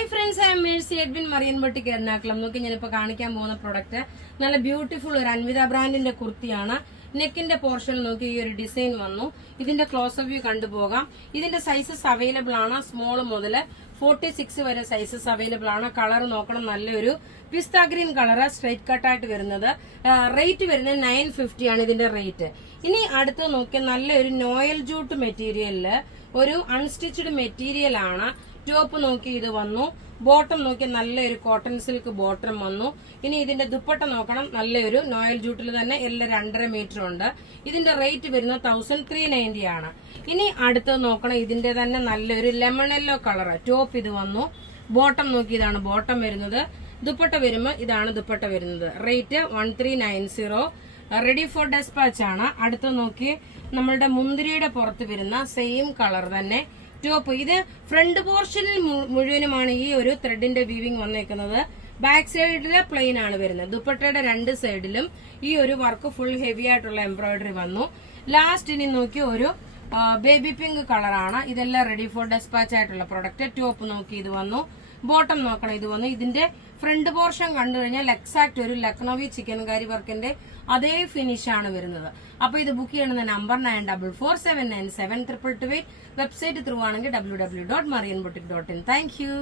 Hi friends, I M Mercy Edwin marine boutique Ernakulam. നോക്കി ഞാനിപ്പോൾ കാണിക്കാൻ പോകുന്ന പ്രൊഡക്റ്റ് നല്ല ബ്യൂട്ടിഫുൾ ഒരു അൻവിത ബ്രാൻഡിന്റെ കുർത്തിയാണ്. നെക്കിന്റെ പോർഷനിൽ നോക്കി ഈ ഒരു ഡിസൈൻ വന്നു. ഇതിന്റെ ക്ലോസ് വ്യൂ കണ്ടുപോകാം. ഇതിന്റെ സൈസസ് അവൈലബിൾ ആണ്. സ്മോൾ മുതൽ 46 വരെ സൈസസ് അവൈലബിൾ ആണ്. കളർ നോക്കണം, നല്ലൊരു പിസ്ത ഗ്രീൻ കളർ, സ്ട്രൈറ്റ് കട്ടായിട്ട് വരുന്നത്. റേറ്റ് വരുന്നത് 950 ആണ് ഇതിന്റെ റേറ്റ്. ഇനി അടുത്ത് നോക്കിയാൽ നല്ലൊരു നോയൽ ജൂട്ട് മെറ്റീരിയലില് ഒരു അൺസ്റ്റിച്ചഡ് മെറ്റീരിയൽ ആണ്. ടോപ്പ് നോക്കി ഇത് വന്നു. ബോട്ടം നോക്കി നല്ലൊരു കോട്ടൺ സിൽക്ക് ബോട്ടം വന്നു. ഇനി ഇതിന്റെ ദുപ്പട്ട നോക്കണം, നല്ലൊരു നോയൽ ജൂട്ടിൽ തന്നെ എല്ലാം 2.5 മീറ്റർ ഉണ്ട്. ഇതിന്റെ റേറ്റ് വരുന്നത് 1390 ആണ്. ഇനി അടുത്ത് നോക്കണം, ഇതിന്റെ തന്നെ നല്ലൊരു ലെമൺ യെല്ലോ കളർ. ടോപ്പ് ഇത് വന്നു. ബോട്ടം നോക്കി ഇതാണ് ബോട്ടം വരുന്നത്. ദുപ്പട്ട വരുമ്പോൾ ഇതാണ് ദുപ്പട്ട വരുന്നത്. റേറ്റ് 1390. റെഡി ഫോർ ഡെസ്പാച്ച് ആണ്. അടുത്ത് നോക്കി നമ്മളുടെ മുന്തിരിയുടെ പുറത്ത് വരുന്ന സെയിം കളർ തന്നെ ടോപ്പ്. ഇത് ഫ്രണ്ട് പോർഷനിൽ മുഴുവനുമാണ് ഈ ഒരു ത്രെഡിന്റെ വീവിംഗ് വന്നേക്കുന്നത്. ബാക്ക് സൈഡില് പ്ലെയിൻ ആണ് വരുന്നത്. ദുപ്പട്ടയുടെ 2 സൈഡിലും ഈ ഒരു വർക്ക് ഫുൾ ഹെവി ആയിട്ടുള്ള എംബ്രോയിഡറി വന്നു. ലാസ്റ്റ് ഇനി നോക്കി ഒരു ബേബി പിങ്ക് കളറാണ്. ഇതെല്ലാം റെഡി ഫോർ ഡെസ്പാച്ച് ആയിട്ടുള്ള പ്രൊഡക്റ്റ്. ടോപ്പ് നോക്കി ഇത് വന്നു. ബോട്ടം നോക്കണം, ഇത് വന്നു. ഇതിന്റെ ഫ്രണ്ട് പോർഷൻ കണ്ടു കഴിഞ്ഞാൽ എക്സാക്ട് ഒരു ലക്നൌവി ചിക്കൻ കറി വർക്കിന്റെ അതേ ഫിനിഷ് ആണ് വരുന്നത്. അപ്പൊ ഇത് ബുക്ക് ചെയ്യണമെന്ന നമ്പർ 9447972228. വെബ്സൈറ്റ് ത്രൂ ആണെങ്കിൽ www.marianboutique.in. Thank you.